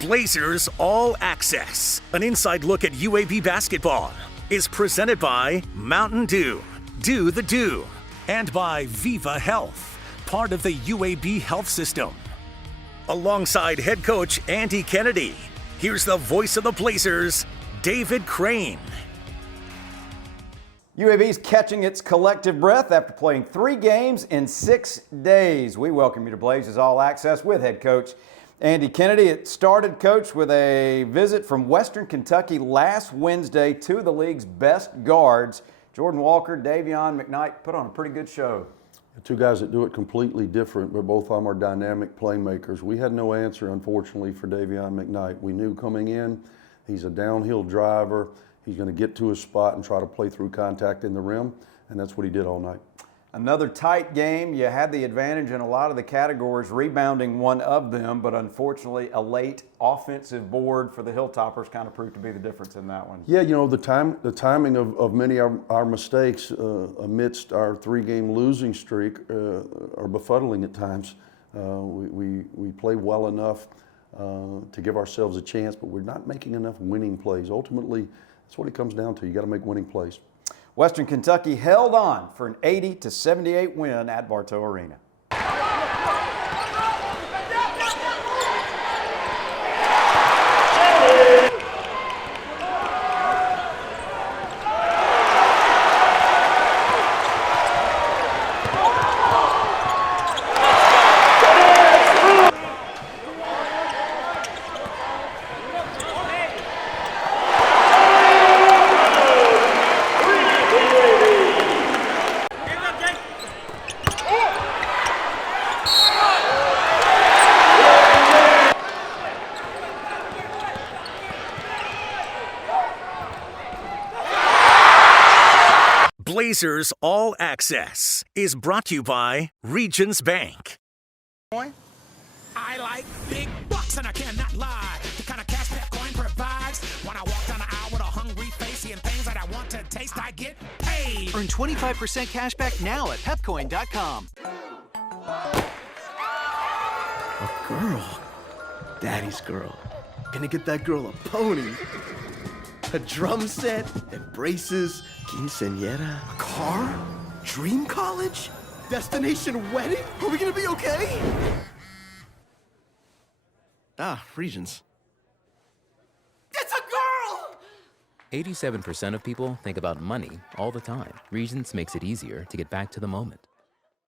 Blazers All Access, an inside look at UAB basketball, is presented by Mountain Dew, Do the Do, and by Viva Health, part of the UAB health system. Alongside head coach Andy Kennedy, here's the voice of the Blazers, David Crane. UAB's catching its collective breath after playing 3 games in 6 days. We welcome you to Blazers All Access with head coach Andy Kennedy. It started, Coach, with a visit from Western Kentucky last Wednesday. 2 of the league's best guards, Jordan Walker, Davion McKnight, put on a pretty good show. 2 guys that do it completely different, but both of them are dynamic playmakers. We had no answer, unfortunately, for Davion McKnight. We knew coming in, he's a downhill driver. He's going to get to his spot and try to play through contact in the rim, and that's what he did all night. Another tight game. You had the advantage in a lot of the categories, rebounding one of them, but unfortunately a late offensive board for the Hilltoppers kind of proved to be the difference in that one. Yeah, you know, the timing of many of our mistakes amidst our 3-game losing streak are befuddling at times. We play well enough to give ourselves a chance, but we're not making enough winning plays. Ultimately, that's what it comes down to. You got to make winning plays. Western Kentucky held on for an 80-78 win at Bartow Arena. Blazers All Access is brought to you by Regions Bank. I like big bucks and I cannot lie. The kind of cash that coin provides. When I walk down the aisle with a hungry face, seeing things that I want to taste, I get paid. Earn 25% cash back now at pepcoin.com. A girl. Daddy's girl. Gonna get that girl a pony. A drum set and braces. Quinceañera. A car? Dream college? Destination wedding? Are we gonna be okay? Regions. It's a girl! 87% of people think about money all the time. Regions makes it easier to get back to the moment.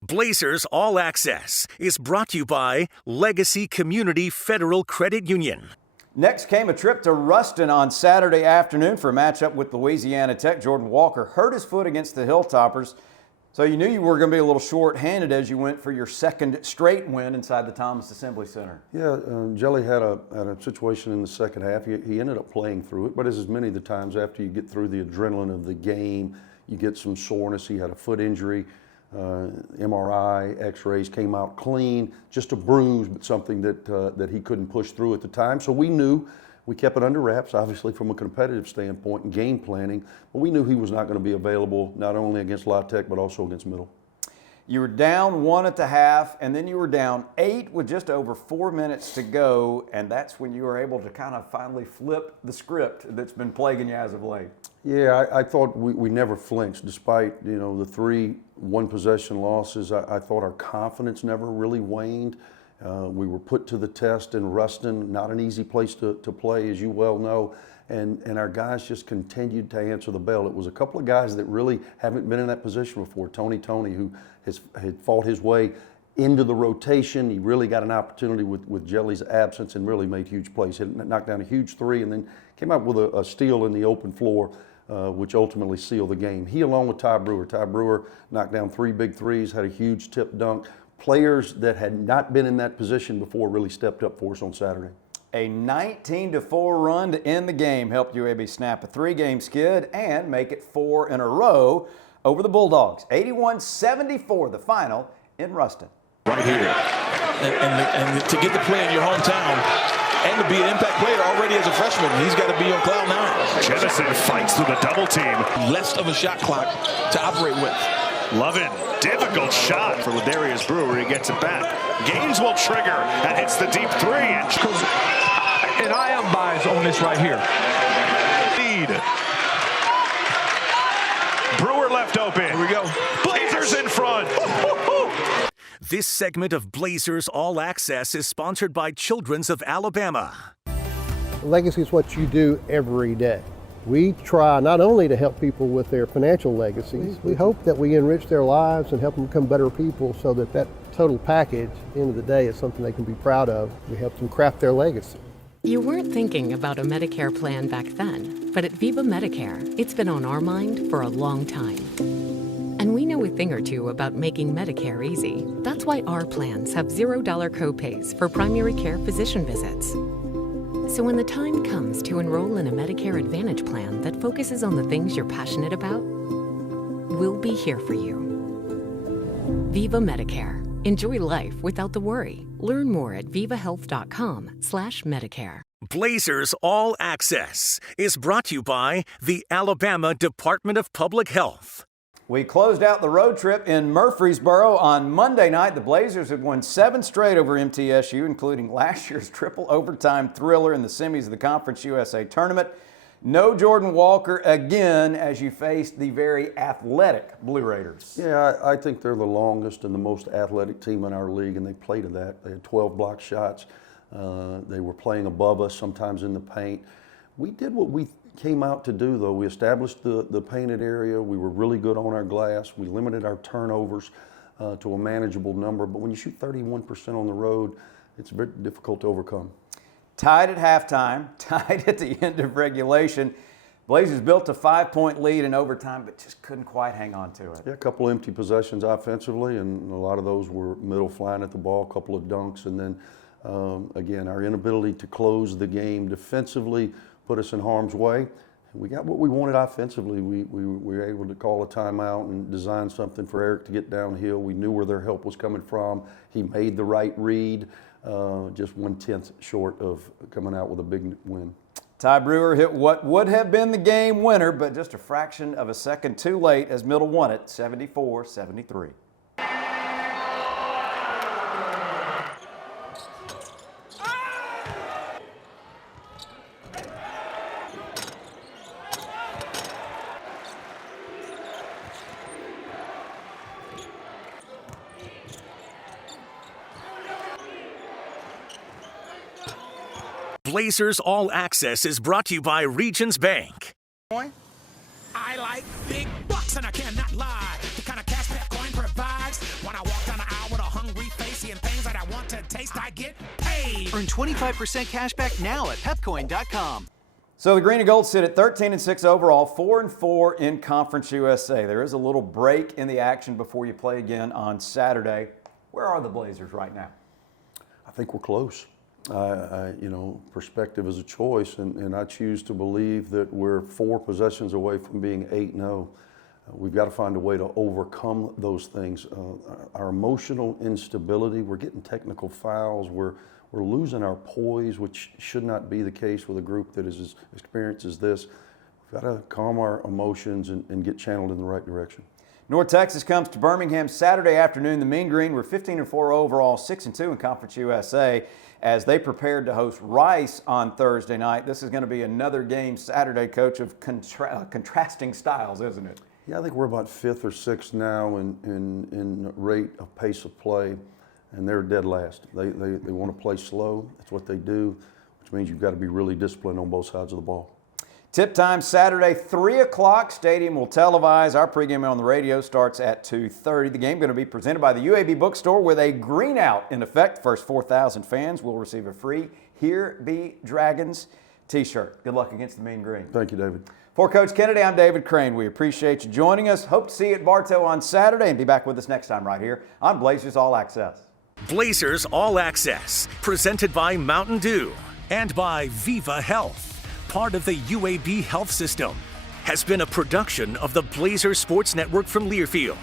Blazers All Access is brought to you by Legacy Community Federal Credit Union. Next came a trip to Ruston on Saturday afternoon for a matchup with Louisiana Tech. Jordan Walker hurt his foot against the Hilltoppers, so you knew you were going to be a little short-handed as you went for your 2nd straight win inside the Thomas Assembly Center. Yeah, Jelly had a situation in the second half. He ended up playing through it, but as many of the times after you get through the adrenaline of the game, you get some soreness. He had a foot injury. MRI, x-rays came out clean, just a bruise, but something that he couldn't push through at the time. So we knew, we kept it under wraps, obviously from a competitive standpoint and game planning, but we knew he was not going to be available not only against La Tech, but also against Middle. You were down 1 at the half, and then you were down 8 with just over 4 minutes to go, and that's when you were able to kind of finally flip the script that's been plaguing you as of late. Yeah, I thought we never flinched despite, you know, the 3 one-possession losses. I thought our confidence never really waned. We were put to the test in Ruston, not an easy place to play, as you well know, and our guys just continued to answer the bell. It was a couple of guys that really haven't been in that position before. Tony, who had fought his way into the rotation. He really got an opportunity with Jelly's absence and really made huge plays. He knocked down a huge 3 and then came out with a steal in the open floor, which ultimately sealed the game. He, along with Ty Brewer. Ty Brewer knocked down 3 big threes, had a huge tip dunk. Players that had not been in that position before really stepped up for us on Saturday. A 19-4 run to end the game helped UAB snap a 3-game skid and make it 4 in a row over the Bulldogs. 81-74, the final in Ruston. Right here. And to get to play in your hometown and to be an impact player already as a freshman, he's got to be on cloud 9. Jennison fights through the double team. Less of a shot clock to operate with. Lovin, difficult shot for Ladarius Brewer. He gets it back. Gaines will trigger and hits the deep 3. And fouls on this right here. Lead. Brewer left open. Here we go. Blazers in front. This segment of Blazers All Access is sponsored by Children's of Alabama. Legacy is what you do every day. We try not only to help people with their financial legacies, we hope that we enrich their lives and help them become better people so that that total package, at the end of the day, is something they can be proud of. We help them craft their legacy. You weren't thinking about a Medicare plan back then, but at Viva Medicare, it's been on our mind for a long time. And we know a thing or two about making Medicare easy. That's why our plans have $0 copays for primary care physician visits. So when the time comes to enroll in a Medicare Advantage plan that focuses on the things you're passionate about, we'll be here for you. Viva Medicare. Enjoy life without the worry. Learn more at vivahealth.com/Medicare. Blazers All Access is brought to you by the Alabama Department of Public Health. We closed out the road trip in Murfreesboro on Monday night. The Blazers have won 7 straight over MTSU, including last year's triple overtime thriller in the semis of the Conference USA tournament. No Jordan Walker again as you faced the very athletic Blue Raiders. Yeah, I think they're the longest and the most athletic team in our league, and they played to that. They had 12 block shots. They were playing above us, sometimes in the paint. We did what we came out to do, though. We established the painted area. We were really good on our glass. We limited our turnovers to a manageable number. But when you shoot 31% on the road, it's very difficult to overcome. Tied at halftime, tied at the end of regulation. Blazers built a 5-point lead in overtime, but just couldn't quite hang on to it. Yeah, a couple empty possessions offensively, and a lot of those were middle flying at the ball, a couple of dunks, and then, again, our inability to close the game defensively put us in harm's way. We got what we wanted offensively. We were able to call a timeout and design something for Eric to get downhill. We knew where their help was coming from. He made the right read, just 1/10 short of coming out with a big win. Ty Brewer hit what would have been the game winner, but just a fraction of a second too late as Middle won it, 74-73. Blazers All Access is brought to you by Regions Bank. I like big bucks and I cannot lie. The kind of cash that coin provides. When I walk down the aisle with a hungry face, seeing things that I want to taste, I get paid. Earn 25% cash back now at pepcoin.com. So the Green and Gold sit at 13-6 overall, 4-4 in Conference USA. There is a little break in the action before you play again on Saturday. Where are the Blazers right now? I think we're close. You know, perspective is a choice, and I choose to believe that we're 4 possessions away from being 8-0. We've got to find a way to overcome those things. Our emotional instability, we're getting technical fouls, we're losing our poise, which should not be the case with a group that is as experienced as this. We've got to calm our emotions and get channeled in the right direction. North Texas comes to Birmingham Saturday afternoon. The Mean Green were 15-4 overall, 6-2 in Conference USA as they prepared to host Rice on Thursday night. This is going to be another game Saturday, Coach, of contrasting styles, isn't it? Yeah, I think we're about 5th or 6th now in rate of pace of play, and they're dead last. They want to play slow. That's what they do, which means you've got to be really disciplined on both sides of the ball. Tip time Saturday, 3 o'clock. Stadium will televise. Our pregame on the radio starts at 2:30. The game going to be presented by the UAB Bookstore with a green out in effect. First 4,000 fans will receive a free Here Be Dragons t-shirt. Good luck against the Mean Green. Thank you, David. For Coach Kennedy, I'm David Crane. We appreciate you joining us. Hope to see you at Bartow on Saturday and be back with us next time right here on Blazers All Access. Blazers All Access, presented by Mountain Dew and by Viva Health. Part of the UAB Health System, has been a production of the Blazers Sports Network from Learfield.